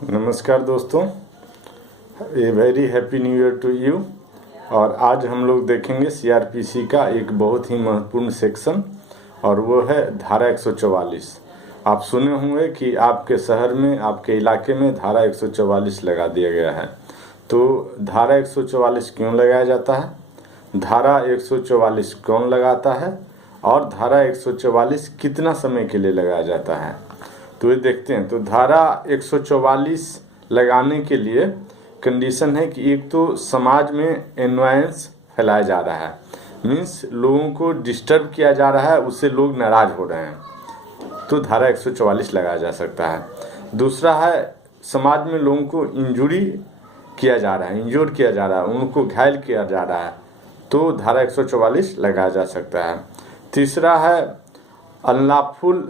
नमस्कार दोस्तों, a very happy new year to you. और आज हम लोग देखेंगे सीआरपीसी का एक बहुत ही महत्वपूर्ण सेक्शन, और वो है धारा 144। आप सुने होंगे कि आपके शहर में, आपके इलाके में धारा 144 लगा दिया गया है। तो धारा 144 क्यों लगाया जाता है, धारा 144 कौन लगाता है, और धारा 144 कितना समय के लिए लगाया जाता है, तो ये देखते हैं। तो धारा 144 लगाने के लिए कंडीशन है कि एक तो समाज में एनवायंस फैलाया जा रहा है, मीन्स लोगों को डिस्टर्ब किया जा रहा है, उससे लोग नाराज हो रहे हैं, तो धारा 144 लगाया जा सकता है। दूसरा है समाज में लोगों को इंजुरी किया जा रहा है, इंजोर किया जा रहा है, उनको घायल किया जा रहा है, तो धारा 144 लगाया जा सकता है। तीसरा है unlawful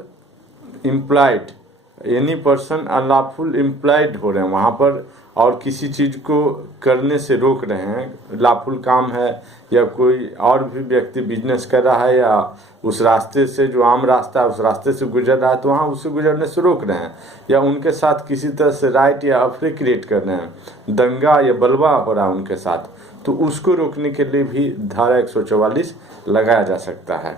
employed, any person unlawful employed हो रहे हैं वहाँ पर, और किसी चीज़ को करने से रोक रहे हैं, लॉफुल काम है या कोई और भी व्यक्ति बिजनेस कर रहा है या उस रास्ते से जो आम रास्ता है उस रास्ते से गुजर रहा है, तो वहाँ उससे गुजरने से रोक रहे हैं, या उनके साथ किसी तरह से राइट या अफरे क्रिएट कर रहे हैं, दंगा या बलवा हो रहा है उनके साथ, तो उसको रोकने के लिए भी धारा 144 लगाया जा सकता है।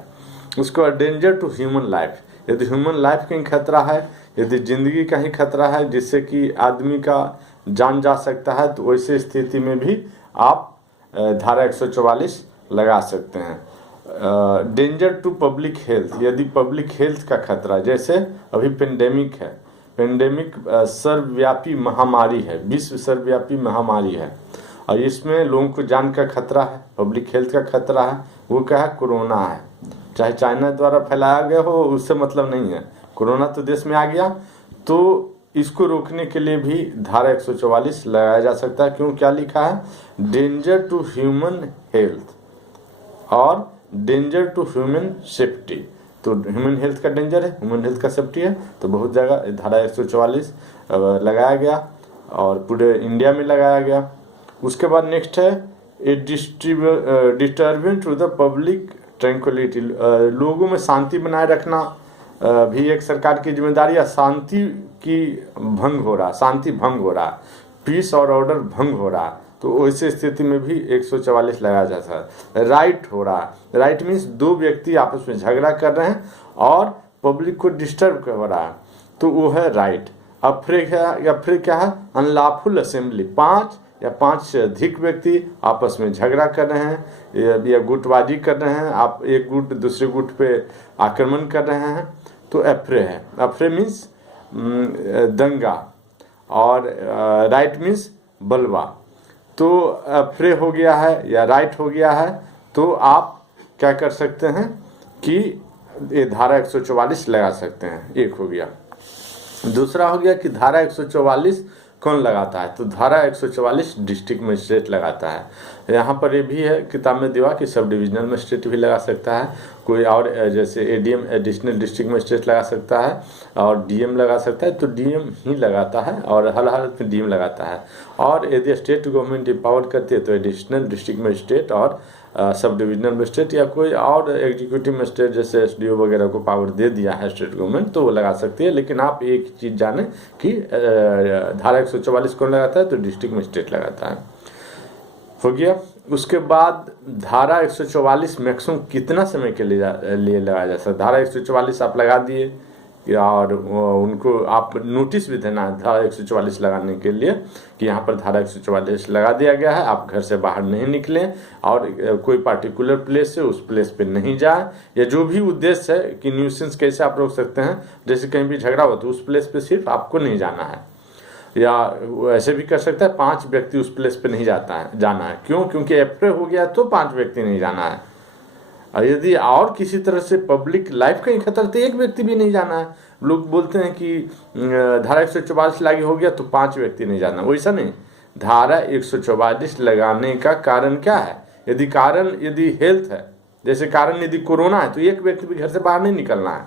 उसके बाद डेंजर टू ह्यूमन लाइफ, यदि ह्यूमन लाइफ कहीं खतरा है, यदि ज़िंदगी का ही खतरा है जिससे कि आदमी का जान जा सकता है, तो वैसे स्थिति में भी आप धारा 144 लगा सकते हैं। डेंजर टू पब्लिक हेल्थ, यदि पब्लिक हेल्थ का खतरा, जैसे अभी पेंडेमिक है, पेंडेमिक सर्वव्यापी महामारी है, विश्व सर्वव्यापी महामारी है, और इसमें लोगों को जान का खतरा है, पब्लिक हेल्थ का खतरा है। वो क्या है, कोरोना है, चाहे चाइना द्वारा फैलाया गया हो, उससे मतलब नहीं है, कोरोना तो देश में आ गया, तो इसको रोकने के लिए भी धारा 144 लगाया जा सकता है। क्यों, क्या लिखा है, डेंजर टू ह्यूमन हेल्थ और डेंजर टू ह्यूमन सेफ्टी, तो ह्यूमन हेल्थ का डेंजर है, ह्यूमन हेल्थ का सेफ्टी है, तो बहुत जगह धारा 144 लगाया गया और पूरे इंडिया में लगाया गया। उसके बाद नेक्स्ट है a disturbance to the public tranquillity, लोगों में शांति बनाए रखना भी एक सरकार की जिम्मेदारी है। शांति की भंग हो रहा, शांति भंग हो रहा, पीस और ऑर्डर भंग हो रहा, तो ऐसे स्थिति में भी 144 लगाया जा सकता है। राइट हो रहा, राइट मीन्स दो व्यक्ति आपस में झगड़ा कर रहे हैं और पब्लिक को डिस्टर्ब हो रहा है, तो वो है राइट। अफ्रे क्या है, अनलॉफुल असेंबली, 5 या 5 से अधिक व्यक्ति आपस में झगड़ा कर रहे हैं या गुटबाजी कर रहे हैं, आप एक गुट दूसरे गुट पे आक्रमण कर रहे हैं, तो अफ्रे है। अफ्रे मीन्स दंगा, और राइट मीन्स बलवा, तो अफ्रे हो गया है या राइट हो गया है, तो आप क्या कर सकते हैं कि ये धारा 144 लगा सकते हैं, एक हो गया। दूसरा हो गया कि धारा 144 कौन लगाता है, तो धारा 144 डिस्ट्रिक्ट मजिस्ट्रेट लगाता है। यहाँ पर ये भी है किताब में दिया कि सब डिविजनल मजिस्ट्रेट भी लगा सकता है, कोई और जैसे एडीएम एडिशनल डिस्ट्रिक्ट मजिस्ट्रेट लगा सकता है, और डीएम लगा सकता है, तो डीएम ही लगाता है और हर हालत में डीएम लगाता है। और यदि स्टेट गवर्नमेंट एम्पावर करती है तो एडिशनल डिस्ट्रिक्ट मजिस्ट्रेट और सब डिविजनल मजिस्ट्रेट या कोई और एग्जीक्यूटिव मजिस्ट्रेट जैसे एसडीओ वगैरह को पावर दे दिया है स्टेट गवर्नमेंट, तो वो लगा सकती है। लेकिन आप एक चीज़ जाने कि धारा 144 कौन लगाता है, तो डिस्ट्रिक्ट मजिस्ट्रेट लगाता है, हो गया। उसके बाद धारा 144 मैक्सिमम कितना समय के लिए लगाया जा सकता है, धारा 144 आप लगा दिए और उनको आप नोटिस भी देना है धारा 144 लगाने के लिए कि यहाँ पर धारा 144 लगा दिया गया है, आप घर से बाहर नहीं निकलें और कोई पार्टिकुलर प्लेस है उस प्लेस पे नहीं जाए, या जो भी उद्देश्य है कि न्यूसेंस कैसे आप रोक सकते हैं, जैसे कहीं भी झगड़ा हो तो उस प्लेस पे सिर्फ आपको नहीं जाना है, या ऐसे भी कर सकता है 5 व्यक्ति उस प्लेस पे नहीं जाना है। क्यों, क्योंकि एफ्रे हो गया तो 5 व्यक्ति नहीं जाना है, और यदि और किसी तरह से पब्लिक लाइफ का ही खतरा तो एक व्यक्ति भी नहीं जाना है। लोग बोलते हैं कि धारा 144 लागू हो गया तो 5 व्यक्ति नहीं जाना, वैसा नहीं। धारा 144 लगाने का कारण क्या है, यदि हेल्थ है, जैसे कारण यदि कोरोना है तो एक व्यक्ति भी घर से बाहर नहीं निकलना है,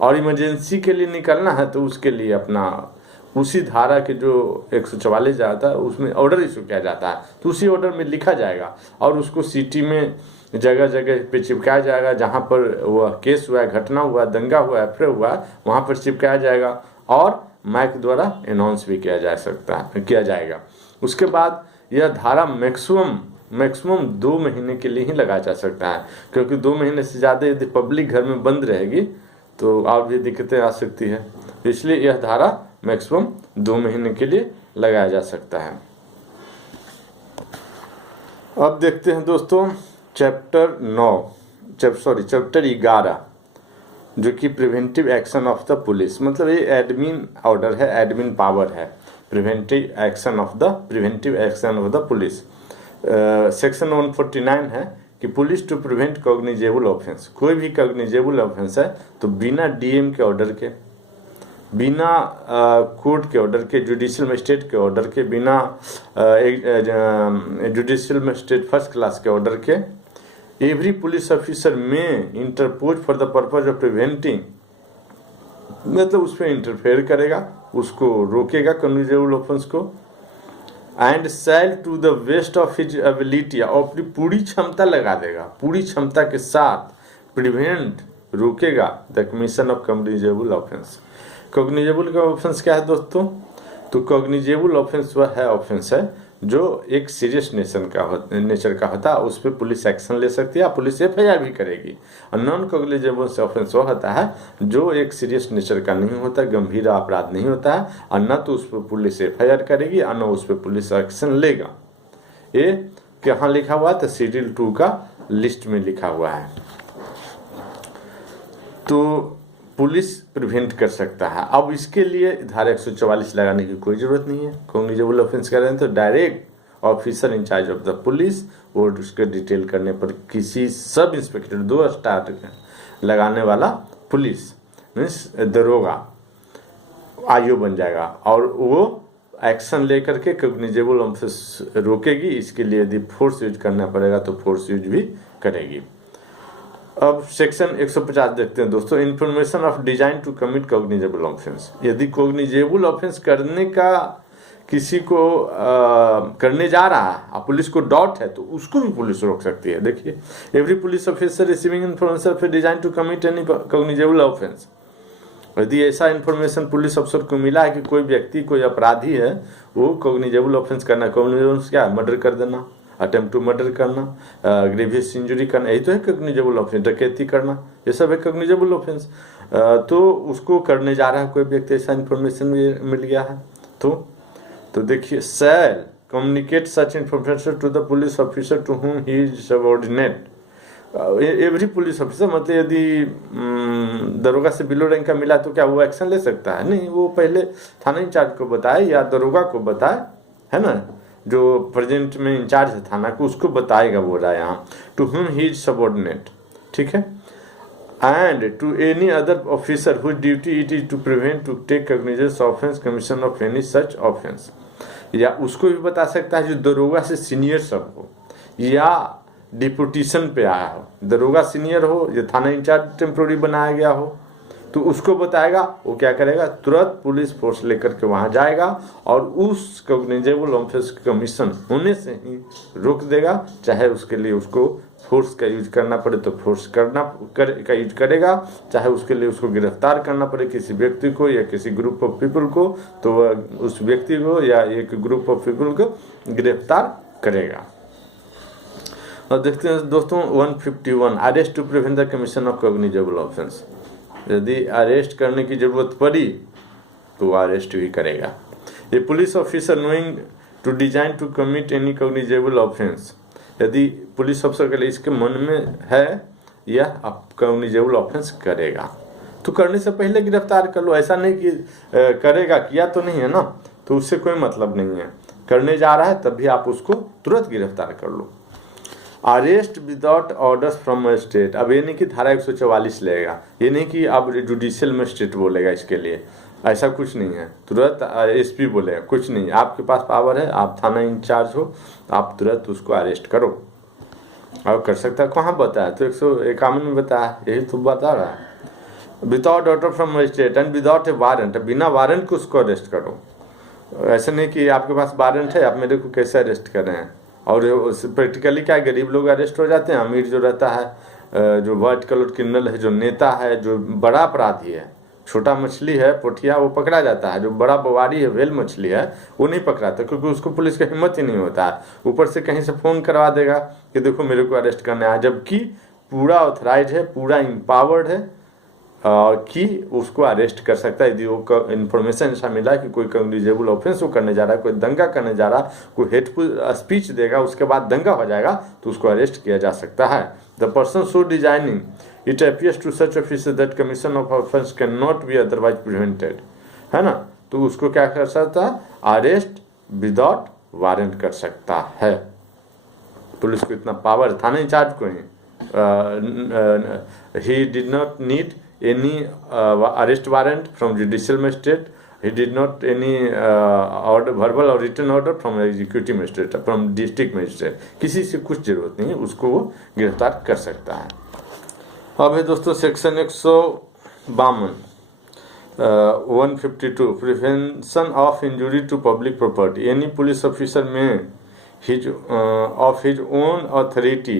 और इमरजेंसी के लिए निकलना है तो उसके लिए अपना उसी धारा के जो 144 जाता है उसमें ऑर्डर इशू किया जाता है, तो उसी ऑर्डर में लिखा जाएगा और उसको सिटी में जगह जगह पे चिपकाया जाएगा, जहाँ पर वह केस हुआ है, घटना हुआ, दंगा हुआ है, अफरे हुआ है, वहाँ पर चिपकाया जाएगा। और माइक द्वारा अनाउंस भी किया जाएगा। उसके बाद यह धारा मैक्सिमम 2 महीने के लिए ही लगाया जा सकता है, क्योंकि 2 महीने से ज़्यादा यदि पब्लिक घर में बंद रहेगी तो और भी दिक्कतें आ सकती है। इसलिए यह धारा मैक्सिमम 2 महीने के लिए लगाया जा सकता है। अब देखते हैं दोस्तों चैप्टर 11, जो कि preventive action of the police, मतलब ये एडमिन ऑर्डर है, एडमिन पावर है, preventive action of the police. Section 149 है कि police to prevent cognizable offence, कोई भी कॉग्निजेबल ऑफेंस है तो बिना डीएम के ऑर्डर के, बिना कोर्ट के ऑर्डर के, जुडिशियल मजिस्ट्रेट के ऑर्डर के, बिना जुडिशियल मजिस्ट्रेट फर्स्ट क्लास के ऑर्डर के, every police officer may interpose for the purpose of preventing, मतलब उस पर इंटरफेयर करेगा, उसको रोकेगा कॉग्निजेबल ऑफेंस को, and shall to the best of his ability, और अपनी पूरी क्षमता लगा देगा, पूरी क्षमता के साथ प्रिवेंट रोकेगा the commission of cognizable offence. Cognizable का ऑफेंस क्या है दोस्तों? तो कॉग्निजेबल ऑफेंस वह है ऑफेंस है जो एक सीरियस नेचर का होता है, उस पर पुलिस एक्शन ले सकती है, पुलिस एफआईआर भी करेगी। और नॉन कॉग्निजेबल ऑफेंस वो होता है जो एक सीरियस नेचर का नहीं होता, गंभीर अपराध नहीं होता है, और न तो उस पर पुलिस एफआईआर करेगी और न उस पर पुलिस एक्शन लेगा। ये कहाँ लिखा हुआ है? तो शेड्यूल 2 का लिस्ट में लिखा हुआ है। तो पुलिस प्रिवेंट कर सकता है। अब इसके लिए धारा 144 लगाने की कोई जरूरत नहीं है। कॉग्निजेबल ऑफेंस कर रहे हैं तो direct officer in charge of the police और उसके डिटेल करने पर किसी सब इंस्पेक्टर 2 स्टार लगाने वाला पुलिस मीन्स दरोगा आईओ बन जाएगा और वो एक्शन लेकर के कॉग्निजेबल ऑफेंस रोकेगी। इसके लिए यदि फोर्स यूज करना पड़ेगा तो फोर्स यूज भी करेगी। अब सेक्शन 150 देखते हैं दोस्तों, information of design to commit cognizable offence. यदि कॉग्निजेबल ऑफेंस करने का किसी को करने जा रहा है और पुलिस को डाउट है तो उसको भी पुलिस रोक सकती है। देखिए, every police officer receiving information of design to commit any cognizable offence, यदि ऐसा इन्फॉर्मेशन पुलिस अफसर को मिला है कि कोई व्यक्ति कोई अपराधी है वो कॉग्निजेबल ऑफेंस करना, कॉग्निजेबल क्या है? मर्डर कर देना, अटेम्प्ट टू मर्डर करना, ग्रेवियस इंजरी करना, यही तो है कॉग्निजेबल ऑफेंस। डकैती करना, ये सब है कॉग्निजेबल ऑफेंस। तो उसको करने जा रहा है कोई व्यक्ति, ऐसा इन्फॉर्मेशन मिल गया है तो देखिए, shall communicate such information to the police officer to whom he is subordinate. Every police officer, मतलब यदि दरोगा से बिलो रैंक का मिला तो क्या वो एक्शन ले सकता है? नहीं, वो पहले थाना इंचार्ज को बताए या दरोगा को बताए, है ना, जो प्रेजेंट में इंचार्ज है थाना को, उसको बताएगा। बोल रहा है यहाँ to whom he is subordinate, ठीक है, and to any other officer whose duty it is to prevent to take cognizance offence commission of any such offence. या उसको भी बता सकता है जो दरोगा से सीनियर सब हो या डिपुटेशन पे आया हो, दरोगा सीनियर हो या थाना इंचार्ज टेम्पोररी बनाया गया हो, तो उसको बताएगा। वो क्या करेगा? तुरंत पुलिस फोर्स लेकर के वहां जाएगा और उस कॉग्निजेबल ऑफेंस कमीशन होने से ही रोक देगा। चाहे उसके लिए उसको फोर्स का यूज करना पड़े तो फोर्स का यूज करेगा, चाहे उसके लिए उसको गिरफ्तार करना पड़े किसी व्यक्ति को या किसी ग्रुप ऑफ पीपल को, तो वह उस व्यक्ति को या एक ग्रुप ऑफ पीपल को गिरफ्तार करेगा। और देखते हैं दोस्तों 151, arrest to prevent the commission of cognizable offence. यदि अरेस्ट करने की जरूरत पड़ी तो अरेस्ट भी करेगा। A police officer knowing to design to commit any cognizable offence, यदि पुलिस अफसर के लिए इसके मन में है यह कॉग्निजेबल ऑफेंस करेगा तो करने से पहले गिरफ्तार कर लो। ऐसा नहीं कि करेगा, किया तो नहीं है ना, तो उससे कोई मतलब नहीं है। करने जा रहा है तब भी आप उसको तुरंत गिरफ्तार कर लो। Arrest without orders from magistrate, अब ये नहीं कि धारा 144 लेगा, ये नहीं कि अब जुडिशियल मजिस्ट्रेट बोलेगा इसके लिए, ऐसा कुछ नहीं है। तुरंत एसपी बोलेगा, कुछ नहीं, आपके पास पावर है, आप थाना इंचार्ज हो, आप तुरंत उसको अरेस्ट करो और कर सकता है। कहाँ बताया? तो 151 में बताया, यही तो बता रहा है। Without order from magistrate and without A warrant, बिना वारंट को उसको अरेस्ट करो। ऐसे नहीं कि आपके पास वारंट है, आप मेरे को कैसे अरेस्ट कर रहे हैं। और प्रैक्टिकली क्या, गरीब लोग अरेस्ट हो जाते हैं, अमीर जो रहता है, जो व्हाइट कलर क्रिमिनल है, जो नेता है, जो बड़ा अपराधी है, छोटा मछली है पोठिया वो पकड़ा जाता है, जो बड़ा बोवारी है व्हेल मछली है वो नहीं पकड़ाता, क्योंकि उसको पुलिस का हिम्मत ही नहीं होता है। ऊपर से कहीं से फ़ोन करवा देगा कि देखो मेरे को अरेस्ट करना है, जबकि पूरा ऑथराइज है, पूरा एम्पावर्ड है कि उसको अरेस्ट कर सकता है। यदि वो इन्फॉर्मेशन ऐसा मिला कि कोई कॉग्निजेबल ऑफेंस वो करने जा रहा है, कोई दंगा करने जा रहा है, कोई हेटफुल स्पीच देगा, उसके बाद दंगा हो जाएगा, तो उसको अरेस्ट किया जा सकता है। The person so designing it appears to such officer that commission of offence can not be otherwise prevented, है ना, तो उसको क्या कर सकता है, अरेस्ट विदाउट वारंट कर सकता है। पुलिस को इतना पावर, थाना इंचार्ज को he did not need any arrest warrant from judicial magistrate, he did not any order, verbal or written order from executive magistrate, from district magistrate, किसी से कुछ जरूरत नहीं है, उसको वो गिरफ्तार कर सकता है। अब है दोस्तों section 152 152 prevention of injury to public property. Any police officer may of his own authority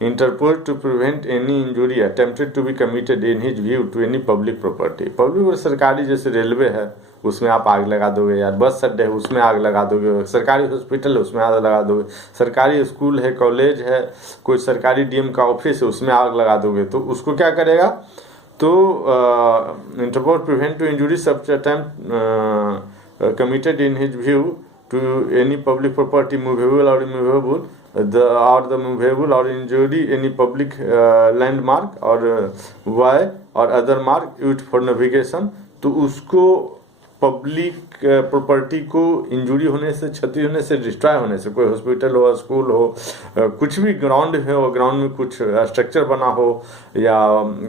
interpose to prevent any injury attempted to be committed in his view to any public property। Public और सरकारी, जैसे railway है उसमें आप आग लगा दोगे यार, बस अड्डे है उसमें आग लगा दोगे, सरकारी हॉस्पिटल है उसमें आग लगा दोगे, सरकारी स्कूल है, कॉलेज है, कोई सरकारी डीएम का ऑफिस है उसमें आग लगा दोगे, तो उसको क्या करेगा, तो interpose prevent to injury such attempt committed in his view to any public property movable or immovable, the movable or injury any public landmark or way or other mark used for navigation। तो उसको public property को injury होने से, क्षति होने से, destroy होने से, कोई हॉस्पिटल हो, स्कूल हो, कुछ भी ग्राउंड हो, ग्राउंड में कुछ स्ट्रक्चर बना हो या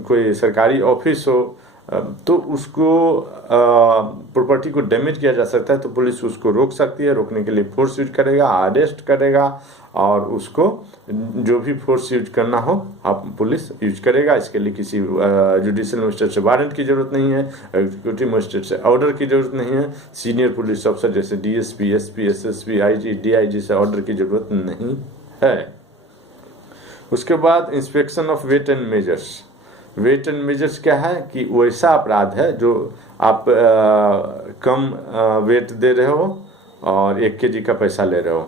कोई सरकारी ऑफिस हो, तो उसको प्रॉपर्टी को डैमेज किया जा सकता है, तो पुलिस उसको रोक सकती है। रोकने के लिए फोर्स यूज करेगा, अरेस्ट करेगा, और उसको जो भी फोर्स यूज करना हो आप पुलिस यूज करेगा। इसके लिए किसी जुडिशियल मजिस्ट्रेट से वारंट की जरूरत नहीं है, एग्जीक्यूटिव मजिस्ट्रेट से ऑर्डर की जरूरत नहीं है, सीनियर पुलिस अफसर जैसे DSP, SP, SSP, IG, DIG से ऑर्डर की जरूरत नहीं है। उसके बाद inspection of weight and measures. Weight and measures क्या है कि वैसा अपराध है जो आप कम वेट दे रहे हो और 1 kg का पैसा ले रहे हो,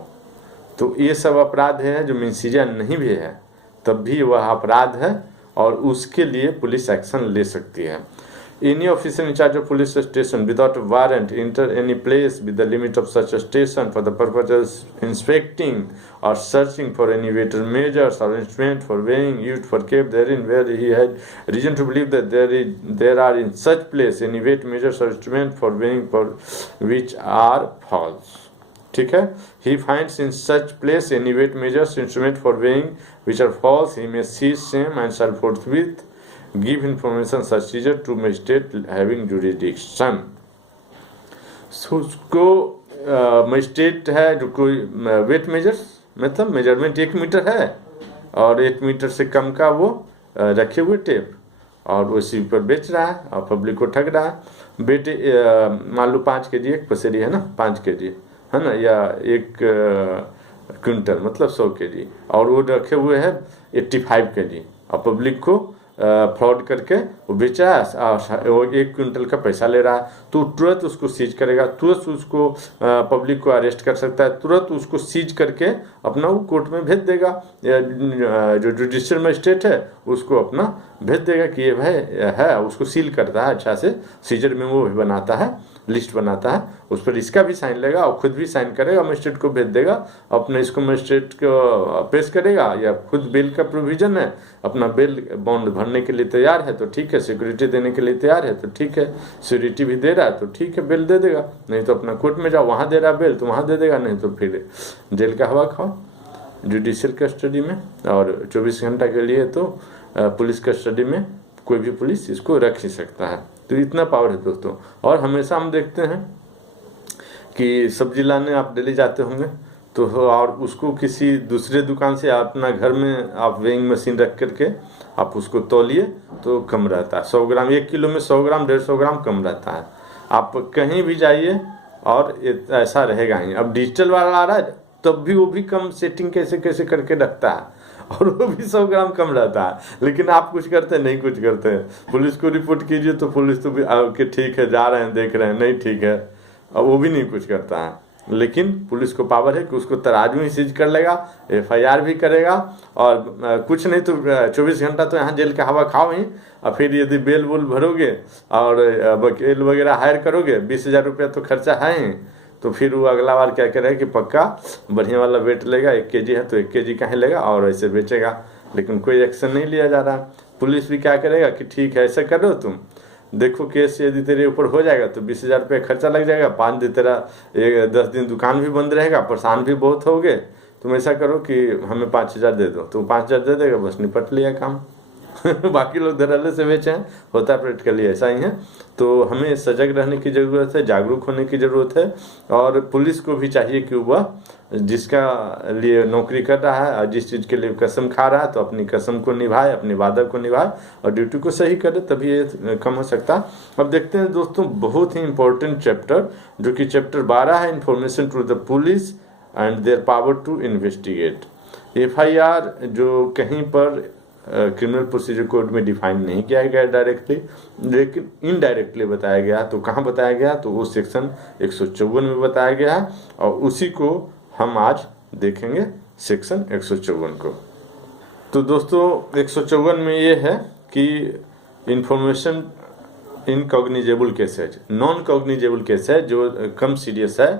तो ये सब अपराध है जो मिनसीजा नहीं भी है तब भी वह अपराध है और उसके लिए पुलिस एक्शन ले सकती है। Any officer in charge of police station without warrant enter any place with the limit of such a station for the purpose of inspecting or searching for any weighted measures or instrument for weighing used for kept therein where he had reason to believe that there are in such place any weight measures or instrument for weighing for which are false। ठीक है, he finds in such place any weight measures instrument for weighing which are false, he may seize same and shall forthwith give information such seizure to magistrate having jurisdiction। उसको magistrate है जो कोई wait measures, मतलब measurement 1 metre है और 1 metre से कम का वो रखे हुए टेप और उसी पर बेच रहा है और पब्लिक को ठग रहा है। बेटे मान लो 5 kg एक पसेरी है ना, 5 kg है ना, या 1 क्विंटल मतलब 100 kg, और वो रखे हुए है 85 kg और पब्लिक को फ्रॉड करके वो बेचा है, वो 1 क्विंटल का पैसा ले रहा है, तो तुरंत उसको सीज करेगा, तुरंत उसको पब्लिक को अरेस्ट कर सकता है, तुरंत उसको सीज करके अपना वो कोर्ट में भेज देगा, जो जुडिशियल मजिस्ट्रेट है उसको अपना भेज देगा कि ये भाई है, उसको सील करता है, अच्छा से सीजर में वो भी बनाता है, लिस्ट बनाता है, उस पर इसका भी साइन लेगा और खुद भी साइन करेगा, मजिस्ट्रेट को भेज देगा, अपने इसको मजिस्ट्रेट को पेश करेगा, या खुद बेल का प्रोविजन है, अपना बेल बॉन्ड भरने के लिए तैयार है तो ठीक है, सिक्योरिटी देने के लिए तैयार है तो ठीक है, सिक्योरिटी भी दे रहा है तो ठीक है, बेल दे देगा, नहीं तो अपना कोर्ट में जाओ, वहाँ दे रहा बेल तो वहाँ दे देगा, नहीं तो फिर जेल का हवा खाओ जुडिशियल कस्टडी में, और 24 घंटा के लिए तो पुलिस कस्टडी में कोई भी पुलिस इसको रख ही सकता है। तो इतना पावर है दोस्तों। और हमेशा हम देखते हैं कि सब्जी लाने आप डेली जाते होंगे तो, और उसको किसी दूसरे दुकान से अपना घर में आप वेइंग मशीन रख करके आप उसको तौलिए तो कम रहता है, 100 ग्राम, 1 किलो में 100 ग्राम 150 ग्राम कम रहता है। आप कहीं भी जाइए और ऐसा रहेगा ही। अब डिजिटल वाला आ रहा है तब भी वो भी कम सेटिंग कैसे कैसे करके रखता है, और वो भी 100 ग्राम कम रहता है, लेकिन आप कुछ करते हैं नहीं, कुछ करते हैं। पुलिस को रिपोर्ट कीजिए तो पुलिस तो भी कि ठीक है, जा रहे हैं, देख रहे हैं, नहीं ठीक है, और वो भी नहीं कुछ करता है। लेकिन पुलिस को पावर है कि उसको तराजू ही सीज कर लेगा, FIR भी करेगा, और कुछ नहीं तो 24 घंटा तो यहाँ जेल का हवा खाओ ही। और फिर यदि बेल वुल भरोगे और वकील वगैरह हायर करोगे, 20,000 रुपया तो खर्चा है ही, तो फिर वो अगला बार क्या करेगा कि पक्का बढ़िया वाला वेट लेगा, 1 kg है तो 1 kg का ही लेगा और ऐसे बेचेगा। लेकिन कोई एक्शन नहीं लिया जा रहा। पुलिस भी क्या करेगा कि ठीक है ऐसा करो, तुम देखो केस यदि तेरे ऊपर हो जाएगा तो 20,000 रुपये खर्चा लग जाएगा, 5 दिन तेरा 10 दिन दुकान भी बंद रहेगा, परेशान भी बहुत होगे। तुम ऐसा करो कि हमें 5,000 दे दो, तो 5,000 दे देगा, बस निपट लिया काम। बाकी लोग धड़ल्ले से बेचे हैं, होता है प्रैक्टिकली ऐसा ही है। तो हमें सजग रहने की ज़रूरत है, जागरूक होने की ज़रूरत है, और पुलिस को भी चाहिए कि वह जिसका लिए नौकरी कर रहा है और जिस चीज़ के लिए कसम खा रहा है तो अपनी कसम को निभाए, अपने वादा को निभाए और ड्यूटी को सही करे, तभी ये कम हो सकता है। अब देखते हैं दोस्तों बहुत ही इंपॉर्टेंट चैप्टर, जो कि चैप्टर 12 है, information to the police and their power to investigate. FIR जो कहीं पर क्रिमिनल प्रोसीजर कोड में डिफाइन नहीं किया गया डायरेक्टली, लेकिन इनडायरेक्टली बताया गया। तो कहाँ बताया गया, तो वो सेक्शन 154 में बताया गया है, और उसी को हम आज देखेंगे, सेक्शन 154 को। तो दोस्तों 154 में ये है कि information in cognizable cases, non cognizable case है जो कम सीरियस है,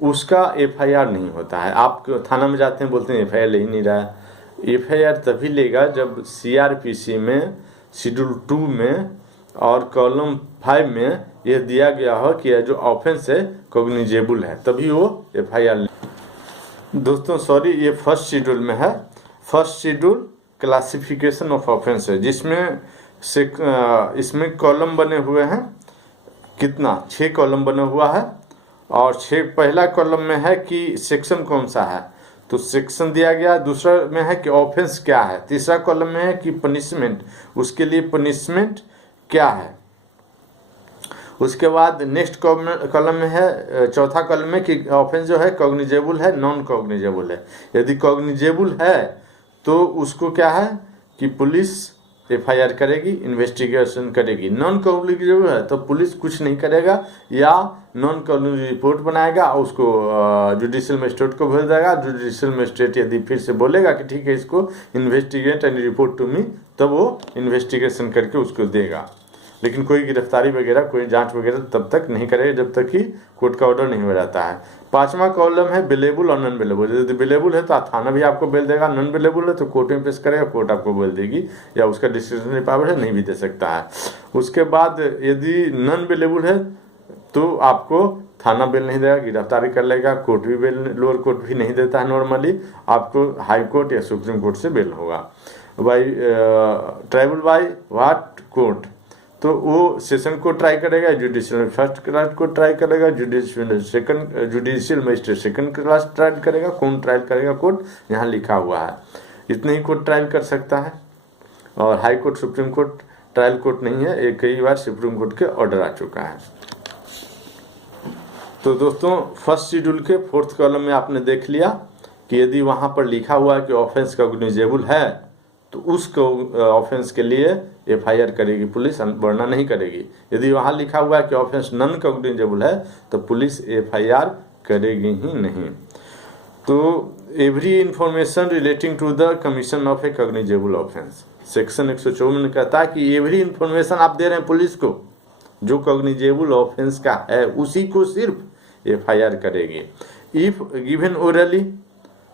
उसका FIR नहीं होता है। आप थाना में जाते हैं, बोलते हैं FIR ले ही नहीं रहा है। FIR तभी लेगा जब CRPC में शेड्यूल 2 में और कॉलम 5 में यह दिया गया हो कि यह जो ऑफेंस है कॉग्निजेबल है, तभी वो FIR ले। दोस्तों सॉरी, ये फर्स्ट शेड्यूल में है। First schedule classification of offence है, जिसमें इसमें कॉलम बने हुए हैं, कितना 6 कॉलम बना हुआ है, और 6 पहला कॉलम में है कि सेक्शन कौन सा है, तो सेक्शन दिया गया। दूसरा में है कि ऑफेंस क्या है। तीसरा कॉलम में है कि पनिशमेंट, उसके लिए पनिशमेंट क्या है। उसके बाद नेक्स्ट कॉलम में है, चौथा कॉलम में कि ऑफेंस जो है कॉग्निजेबल है, नॉन कॉग्निजेबल है। यदि कॉग्निजेबल है तो उसको क्या है कि पुलिस FIR करेगी, इन्वेस्टिगेशन करेगी। नॉन कॉग्निजेबल है तो पुलिस कुछ नहीं करेगा, या नॉन कॉग्निजेबल रिपोर्ट बनाएगा और उसको जुडिशियल मजिस्ट्रेट को भेज देगा। जुडिशियल मजिस्ट्रेट यदि फिर से बोलेगा कि ठीक है इसको investigate and report to me, तब वो इन्वेस्टिगेशन करके उसको देगा। लेकिन कोई गिरफ्तारी वगैरह, कोई जांच वगैरह तब तक नहीं करेगा जब तक कि कोर्ट का ऑर्डर नहीं हो जाता है। 5वां कॉलम है बेलेबल और नॉन बेलेबल। यदि बेलेबल है तो थाना भी आपको बेल देगा, नॉन बेलेबल है तो कोर्ट में पेश करेगा, कोर्ट आपको बेल देगी, या उसका डिस्क्रिशनरी पावर है, नहीं भी दे सकता है। उसके बाद यदि नॉन बेलेबल है तो आपको थाना बेल नहीं देगा, गिरफ्तारी कर लेगा, कोर्ट भी बेल, लोअर कोर्ट भी नहीं देता है नॉर्मली, आपको हाई कोर्ट या सुप्रीम कोर्ट से बेल होगा। By tribal by what court, तो वो सेशन को ट्राई करेगा, जुडिशियल फर्स्ट क्लास को ट्राई करेगा, judicial magistrate second class trial करेगा। कौन ट्रायल करेगा, कोर्ट, यहाँ लिखा हुआ है। इतने ही कोर्ट ट्रायल कर सकता है, और high court supreme court trial court नहीं है, एक कई बार सुप्रीम कोर्ट के ऑर्डर आ चुका है। तो दोस्तों फर्स्ट शेड्यूल के 4th कॉलम में आपने देख लिया कि यदि वहाँ पर लिखा हुआ है कि ऑफेंस कॉग्निजेबल है तो उस ऑफेंस के लिए FIR करेगी पुलिस, वरना नहीं करेगी। यदि वहाँ लिखा हुआ है कि ऑफेंस नॉन कॉग्निजेबल है तो पुलिस FIR करेगी ही नहीं। तो every information relating to the commission of a cognizable offence, section 154 कहता है कि एवरी इंफॉर्मेशन आप दे रहे हैं पुलिस को जो कॉग्निजेबल ऑफेंस का है, उसी को सिर्फ FIR करेगी। इफ गिवन ओरली,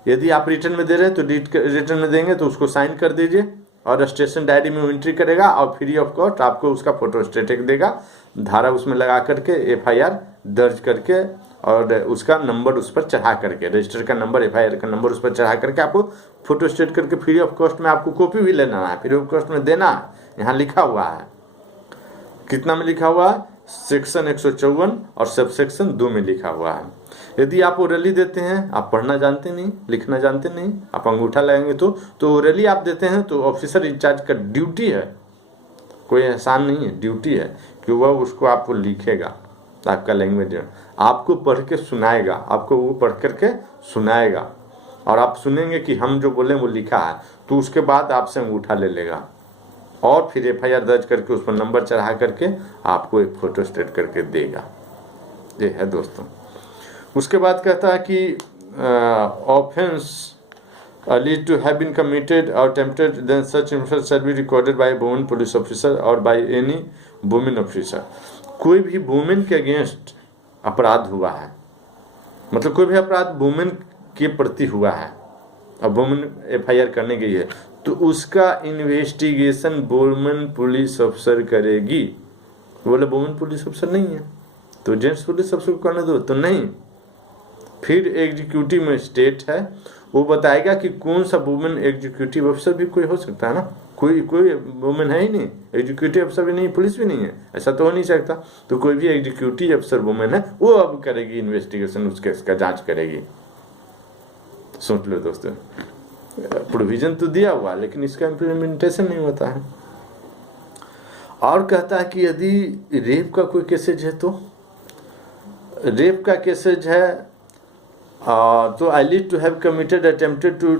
यदि आप रिटर्न में दे रहे हैं तो रिटर्न में देंगे तो उसको साइन कर दीजिए और रजिस्ट्रेशन डायरी में एंट्री करेगा, और फ्री ऑफ कॉस्ट आपको उसका फोटोस्टेट देगा, धारा उसमें लगा करके FIR दर्ज करके, और उसका नंबर उस पर चढ़ा करके, रजिस्टर का नंबर, FIR का नंबर उस पर चढ़ा करके आपको फोटोस्टेट करके फ्री ऑफ कॉस्ट में आपको कॉपी भी लेना है, फ्री ऑफ कॉस्ट में देना है। यहाँ लिखा हुआ है, कितना में लिखा हुआ है, सेक्शन 154 और सब सेक्शन 2 में लिखा हुआ है। यदि आप ओरली देते हैं, आप पढ़ना जानते नहीं, लिखना जानते नहीं, आप अंगूठा लगाएंगे तो ओरली आप देते हैं तो ऑफिसर इंचार्ज का ड्यूटी है, कोई एहसान नहीं है, ड्यूटी है कि वह उसको आपको लिखेगा, आपका लैंग्वेज आपको पढ़ के सुनाएगा, आपको वो पढ़ करके सुनाएगा, और आप सुनेंगे कि हम जो बोले वो लिखा है, तो उसके बाद आपसे अंगूठा ले लेगा और फिर FIR दर्ज करके उस पर नंबर चढ़ा करके आपको एक फोटो स्टेट करके देगा। ये है दोस्तों। उसके बाद कहता है कि offence alleged to have been committed or attempted, then such information shall be recorded by a woman police officer or by any women officer। कोई भी वुमेन के अगेंस्ट अपराध हुआ है, मतलब कोई भी अपराध वुमेन के प्रति हुआ है और वुमेन FIR करने गई है, तो उसका इन्वेस्टिगेशन वुमेन पुलिस ऑफिसर करेगी। बोले वुमेन पुलिस ऑफिसर नहीं है तो जेंट्स पुलिस ऑफिसर को करने दो, तो नहीं। फिर एग्जीक्यूटिव मजिस्ट्रेट है, वो बताएगा कि कौन सा वुमेन एग्जीक्यूटिव अफसर भी कोई हो सकता है ना, कोई वुमेन है ही नहीं, एग्जीक्यूटिव अफसर भी नहीं, पुलिस भी नहीं है, ऐसा तो हो नहीं सकता। तो कोई भी एग्जीक्यूटिव अफसर वुमेन है वो अब करेगी इन्वेस्टिगेशन, उस केस का जांच करेगी। सोच लो दोस्तों, प्रोविजन तो दिया हुआ लेकिन इसका इम्प्लीमेंटेशन नहीं होता है। और कहता है कि यदि रेप का कोई केसेज है, तो रेप का केसेज है तो alleged to have committed attempted to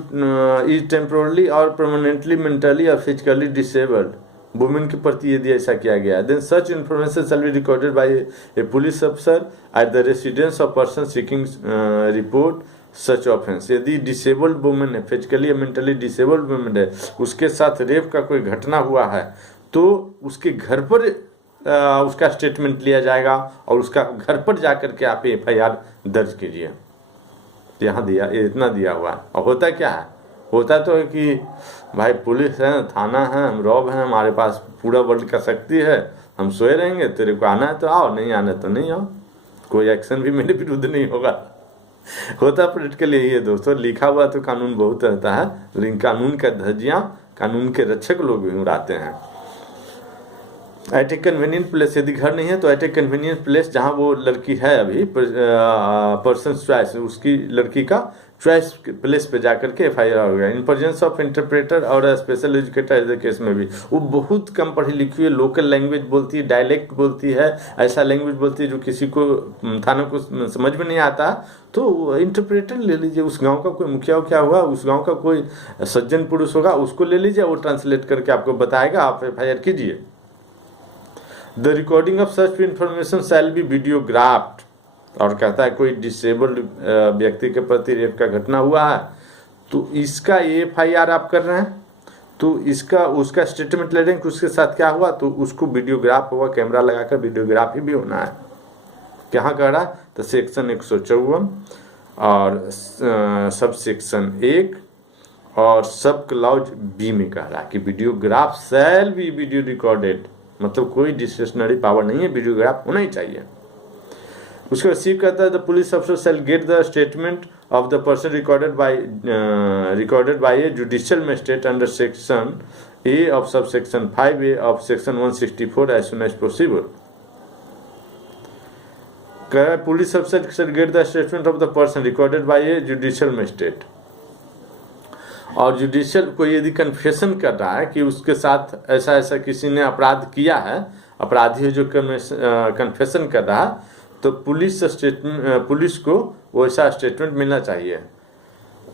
is temporarily or permanently mentally or physically disabled women के प्रति यदि ऐसा किया गया, then such information shall be recorded by a police officer at the residence of person seeking report such offense। यदि disabled women है, physically या mentally disabled women है, उसके साथ रेप का कोई घटना हुआ है, तो उसके घर पर उसका स्टेटमेंट लिया जाएगा और उसका घर पर जाकर के आप FIR दर्ज कीजिए। यहाँ दिया, इतना दिया हुआ है। और होता क्या है, होता तो है कि भाई पुलिस है, थाना है, हम रॉब हैं, हमारे पास पूरा वर्ल्ड का शक्ति है, हम सोए रहेंगे, तेरे को आना है तो आओ, नहीं आना तो नहीं आओ, कोई एक्शन भी मेरे विरुद्ध नहीं होगा। होता पॉलिटिकल यही है दोस्तों। लिखा हुआ तो कानून बहुत रहता है, लेकिन कानून का धज्जियाँ कानून के रक्षक लोग भी उड़ाते हैं। एट ए कन्वीनियंट प्लेस, यदि घर नहीं है तो एट ए कन्वीनियंट प्लेस, जहाँ वो लड़की है अभी पर्सन चॉइस, उसकी लड़की का चॉइस प्लेस पे जाकर के FIR हो गया। इन प्रेजेंस ऑफ इंटरप्रेटर और स्पेशल एजुकेटर ऐसे केस में भी वो बहुत कम पढ़ी लिखी है, लोकल लैंग्वेज बोलती है, डायलेक्ट बोलती है, ऐसा लैंग्वेज बोलती है जो किसी को थाना को समझ में नहीं आता, तो इंटरप्रेटर ले लीजिए। उस गांव का कोई मुखिया क्या हुआ, उस गांव का कोई सज्जन पुरुष होगा, उसको ले लीजिए, वो ट्रांसलेट करके आपको बताएगा, आप FIR कीजिए। The recording of such information shall be videographed. और कहता है कोई डिसेबल्ड व्यक्ति के प्रति रेप का घटना हुआ है, तो इसका FIR आप कर रहे हैं, तो इसका उसका स्टेटमेंट ले रहे हैं कि उसके साथ क्या हुआ, तो उसको वीडियोग्राफ होगा, कैमरा लगाकर वीडियोग्राफी भी होना है। कहाँ कह रहा है, तो सेक्शन 154 और सब सेक्शन 1 और सब क्लाउज B में कह रहा है कि videograph shall be video recorded, मतलब कोई डिस्क्रिशनरी पावर नहीं है, वीडियोग्राफ होना ही चाहिए। उसके बाद C कहता है the police officer shall get the statement of the person recorded by a judicial magistrate under section A of sub section 5A of section 164 as soon as possible. Police officer shall get the statement of the person recorded by a judicial magistrate. और judicial कोई यदि confession कर रहा है कि उसके साथ ऐसा ऐसा किसी ने अपराध किया है, अपराधी जो कन्फेशन कर रहा है, तो पुलिस को वैसा स्टेटमेंट मिलना चाहिए।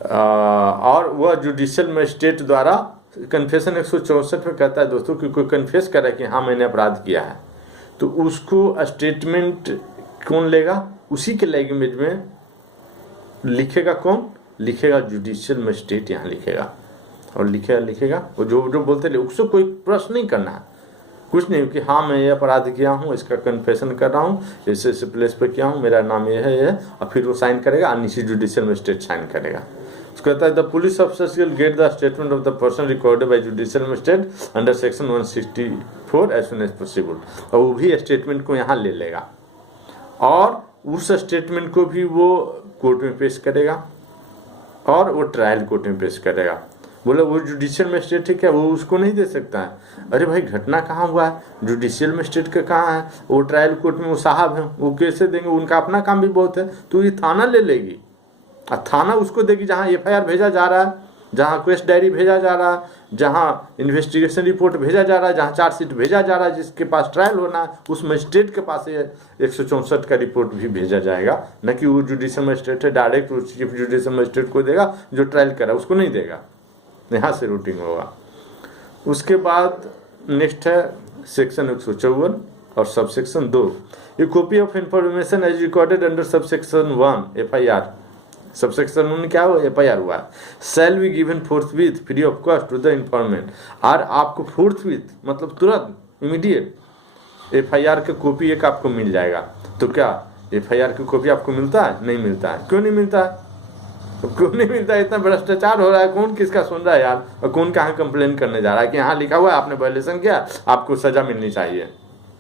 और वह जुडिशियल मजिस्ट्रेट द्वारा कन्फेशन 164 में कहता है दोस्तों कि कोई कन्फेस करे कि हाँ मैंने अपराध किया है, तो उसको स्टेटमेंट कौन लेगा, उसी के लैंग्वेज में लिखेगा। कौन लिखेगा? जुडिशियल मजिस्ट्रेट यहाँ लिखेगा। और लिखेगा वो जो बोलते हैं, उससे कोई प्रश्न नहीं करना है, कुछ नहीं कि हाँ मैं ये अपराध किया हूँ, इसका कन्फेशन कर रहा हूँ, ऐसे ऐसे प्लेस पे किया हूँ, मेरा नाम ये है, और फिर वो साइन करेगा और नीचे जुडिशियल मजिस्ट्रेट साइन करेगा। उसको कहता है the police officer will get the statement of the person recorded by judicial magistrate under section 164 as soon as possible. और वो भी स्टेटमेंट को यहाँ ले लेगा और उस स्टेटमेंट को भी वो कोर्ट में पेश करेगा और वो ट्रायल कोर्ट में पेश करेगा। बोला वो जुडिशियल मजिस्ट्रेट है क्या, वो उसको नहीं दे सकता है। अरे भाई घटना कहाँ हुआ है, जुडिशियल मजिस्ट्रेट का कहाँ है, वो ट्रायल कोर्ट में वो साहब हैं, वो कैसे देंगे, उनका अपना काम भी बहुत है। तो ये थाना ले लेगी और थाना उसको देगी जहाँ FIR भेजा जा रहा है, जहाँ क्वेस्ट डायरी भेजा जा रहा है, जहाँ इन्वेस्टिगेशन रिपोर्ट भेजा जा रहा है, जहाँ चार्जशीट भेजा जा रहा है, जिसके पास ट्रायल होना है उस मजिस्ट्रेट के पास ये 164 का रिपोर्ट भी भेजा जाएगा। न कि वो जुडिशियल मजिस्ट्रेट है डायरेक्ट उस चीफ जुडिशियल मजिस्ट्रेट को देगा, जो ट्रायल करा उसको नहीं देगा, यहाँ से रूटिंग होगा। उसके बाद नेक्स्ट है सेक्शन 154 और subsection 2, a copy of information as recorded under subsection 1 FIR। Subsection 1 क्या हो, FIR हुआ, shall be given forthwith free of cost to the informant. और आपको फोर्थविथ मतलब तुरंत इमीडिएट FIR का कॉपी एक आपको मिल जाएगा। तो क्या FIR की कॉपी आपको मिलता है? नहीं मिलता है। क्यों नहीं मिलता है? क्यों नहीं मिलता है? इतना भ्रष्टाचार हो रहा है, कौन किसका सुन रहा है यार, और कौन कहाँ कंप्लेन करने जा रहा है कि यहाँ लिखा हुआ है आपने वायलेशन किया, आपको सजा मिलनी चाहिए।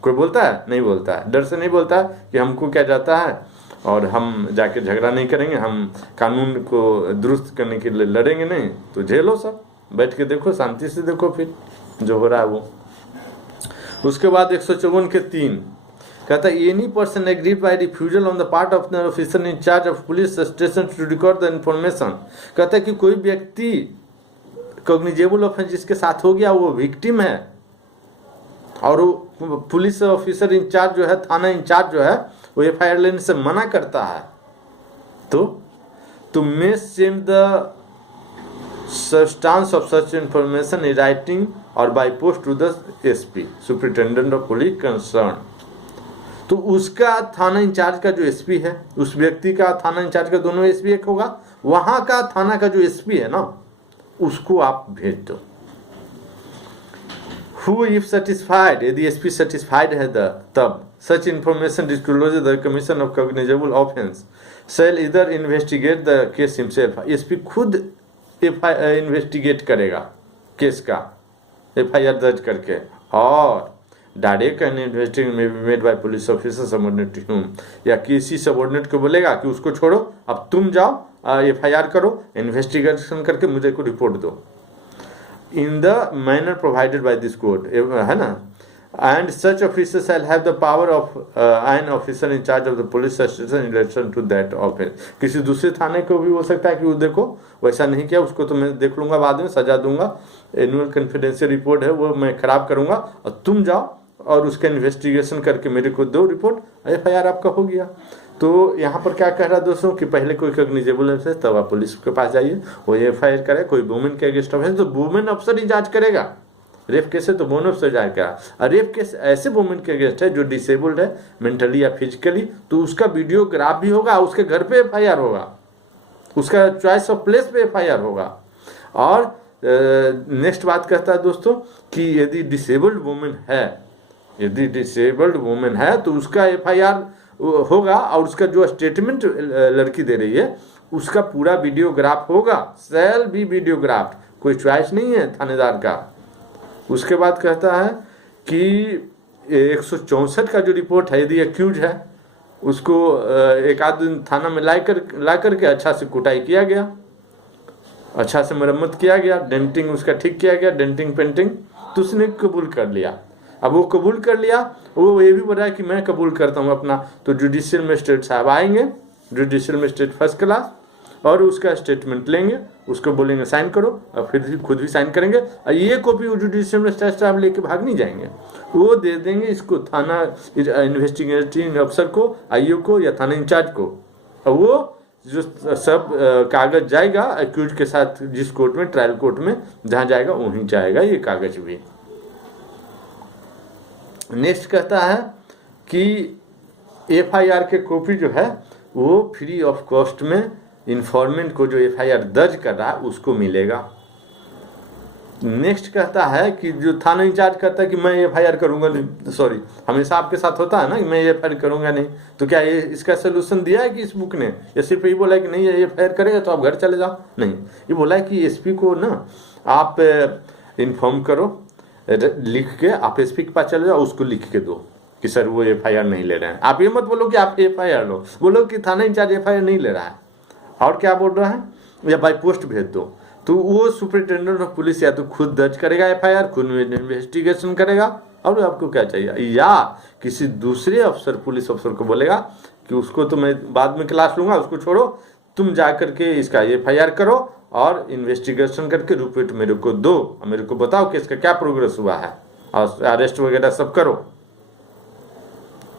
कोई बोलता है? नहीं बोलता है। डर से नहीं बोलता है कि हमको क्या जाता है और हम जाके झगड़ा नहीं करेंगे, हम कानून को दुरुस्त करने के लिए लड़ेंगे नहीं। तो झेलो, सब बैठ के देखो, शांति से देखो फिर जो हो रहा है वो। उसके बाद 154 के 3 कहता है any person aggrieved by refusal on the part of the officer in charge of police station to record the information. कहता है कि कोई व्यक्ति कॉग्निजेबल ऑफेंस जिसके साथ हो गया, वो विक्टिम है और वो पुलिस ऑफिसर इंचार्ज जो है, थाना इंचार्ज जो है, वो FIR लेने से मना करता है, तो may send the substance of such information in writing or by post to the SP superintendent of police concerned। तो उसका थाना इंचार्ज का जो SP है, उस व्यक्ति का थाना इंचार्ज का, दोनों SP एक होगा, वहां का थाना का जो SP है ना, उसको आप भेज दो। Who if satisfied, यदि SP satisfied है तब such information discloses the commission of cognizable offense shall either investigate the case himself। SP खुद इन्वेस्टिगेट करेगा केस का FIR दर्ज करके, और डायरेक्ट एंड इन्वेस्टिगेशन में be made by police officer subordinate to whom, या किसी सबऑर्डिनेट को बोलेगा कि उसको छोड़ो, अब तुम जाओ FIR करो, इन्वेस्टिगेशन करके मुझे को रिपोर्ट दो, in the manner provided by this code, है ना। And such officer shall have the power of an officer in charge of the police station in relation to that offence. किसी दूसरे थाने को भी हो सकता है कि वो देखो वैसा नहीं किया, उसको तो मैं देख लूंगा, बाद में सजा दूंगा, एनुअल कॉन्फिडेंशियल रिपोर्ट है वो मैं खराब करूंगा, और तुम जाओ और उसका इन्वेस्टिगेशन करके मेरे को दो रिपोर्ट, FIR आपका हो गया। तो यहाँ पर क्या कह रहा है दोस्तों कि पहले कोई कॉग्निजेबल है तब आप पुलिस के पास जाइए, वो FIR करे। कोई वुमेन के अगेंस्ट है तो वुमेन अफसर ही जांच करेगा, रेप केस है तो वुमेन अफसर जांच करेगा। और रेप केस ऐसे वुमेन के अगेंस्ट है जो डिसेबल्ड है मेंटली या फिजिकली, तो उसका वीडियोग्राफ भी होगा, उसके घर पे FIR होगा, उसका चॉइस ऑफ प्लेस पे FIR होगा। और नेक्स्ट बात कहता है दोस्तों कि यदि डिसेबल्ड वुमेन है, यदि डिसेबल्ड वुमेन है तो उसका FIR होगा, और उसका जो स्टेटमेंट लड़की दे रही है उसका पूरा वीडियोग्राफ होगा, शैल बी वीडियोग्राफ, कोई चॉइस नहीं है थानेदार का। उसके बाद कहता है कि 164 का जो रिपोर्ट है, यदि एक्यूज है उसको एक आध दिन थाना में ला करके अच्छा से कुटाई किया गया, अच्छा से मरम्मत किया गया, डेंटिंग उसका ठीक किया गया, डेंटिंग पेंटिंग, तो उसने कबूल कर लिया। अब वो कबूल कर लिया, वो ये भी बोल रहा है कि मैं कबूल करता हूँ अपना, तो जुडिशियल मजिस्ट्रेट साहब आएंगे, जुडिशियल मजिस्ट्रेट फर्स्ट क्लास, और उसका स्टेटमेंट लेंगे, उसको बोलेंगे साइन करो, और फिर खुद भी साइन करेंगे, और ये कॉपी वो जुडिशियल मजिस्ट्रेट साहब लेके भाग नहीं जाएंगे, वो दे देंगे इसको थाना इन्वेस्टिगेटिंग अफसर को, IO को या थाना इंचार्ज को, और वो जो सब कागज जाएगा एक्यूज के साथ जिस कोर्ट में, ट्रायल कोर्ट में जहाँ जाएगा वहीं जाएगा ये कागज भी। नेक्स्ट कहता है कि FIR के कॉपी जो है वो फ्री ऑफ कॉस्ट में इन्फॉर्मेंट को जो FIR दर्ज कर रहा है उसको मिलेगा। नेक्स्ट कहता है कि जो थाना इंचार्ज कहता है कि मैं FIR करूंगा नहीं, सॉरी हमेशा आपके साथ होता है ना कि मैं FIR करूंगा नहीं, तो क्या ये इसका सोल्यूशन दिया है कि इस बुक ने, या सिर्फ यही बोला है कि नहीं ये FIR करेगा तो आप घर चले जाओ? नहीं, ये बोला है कि SP को ना आप इन्फॉर्म करो, लिख के आप SP के पास चले जाओ, उसको लिख के दो कि सर वो FIR नहीं ले रहे हैं। आप ये मत बोलो कि आप FIR लो, बोलो कि थाना इंचार्ज FIR नहीं ले रहा है। और क्या बोल रहा है, या बाय पोस्ट भेज दो, तो वो सुपरिटेंडेंट ऑफ पुलिस या तो खुद दर्ज करेगा FIR, खुद इन्वेस्टिगेशन करेगा, और आपको क्या चाहिए, या किसी दूसरे अफसर पुलिस अफसर को बोलेगा कि उसको तो मैं बाद में क्लास लूंगा, उसको छोड़ो, तुम जा करके इसका FIR करो और इन्वेस्टिगेशन करके रिपोर्ट मेरे को दो, मेरे को बताओ कि इसका क्या प्रोग्रेस हुआ है और अरेस्ट वगैरह सब करो।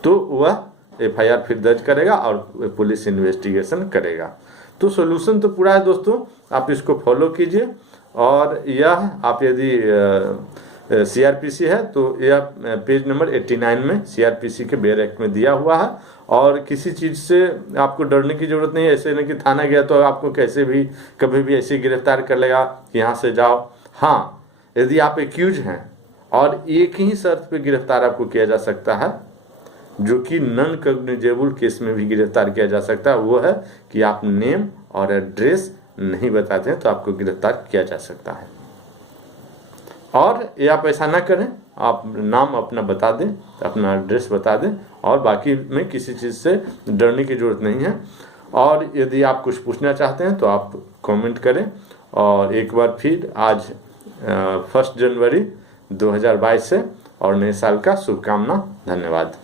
तो वह FIR फिर दर्ज करेगा और पुलिस इन्वेस्टिगेशन करेगा। तो सोल्यूशन तो पूरा है दोस्तों, आप इसको फॉलो कीजिए। और यह आप यदि CRPC है तो यह पेज नंबर 89 में CRPC के बेयर एक्ट में दिया हुआ है। और किसी चीज़ से आपको डरने की ज़रूरत नहीं है। ऐसे नहीं कि थाना गया तो आपको कैसे भी कभी भी ऐसे गिरफ्तार कर लेगा कि यहाँ से जाओ। हाँ, यदि आप एक्यूज हैं और एक ही शर्त पे गिरफ्तार आपको किया जा सकता है, जो कि नॉन कॉग्निजेबल केस में भी गिरफ्तार किया जा सकता है, वो है कि आप नेम और एड्रेस नहीं बताते हैं तो आपको गिरफ्तार किया जा सकता है। और ये आप ऐसा ना करें, आप नाम अपना बता दें, अपना एड्रेस बता दें, और बाकी में किसी चीज़ से डरने की ज़रूरत नहीं है। और यदि आप कुछ पूछना चाहते हैं तो आप कमेंट करें। और एक बार फिर आज 1 जनवरी 2022 से और नए साल का शुभकामना। धन्यवाद।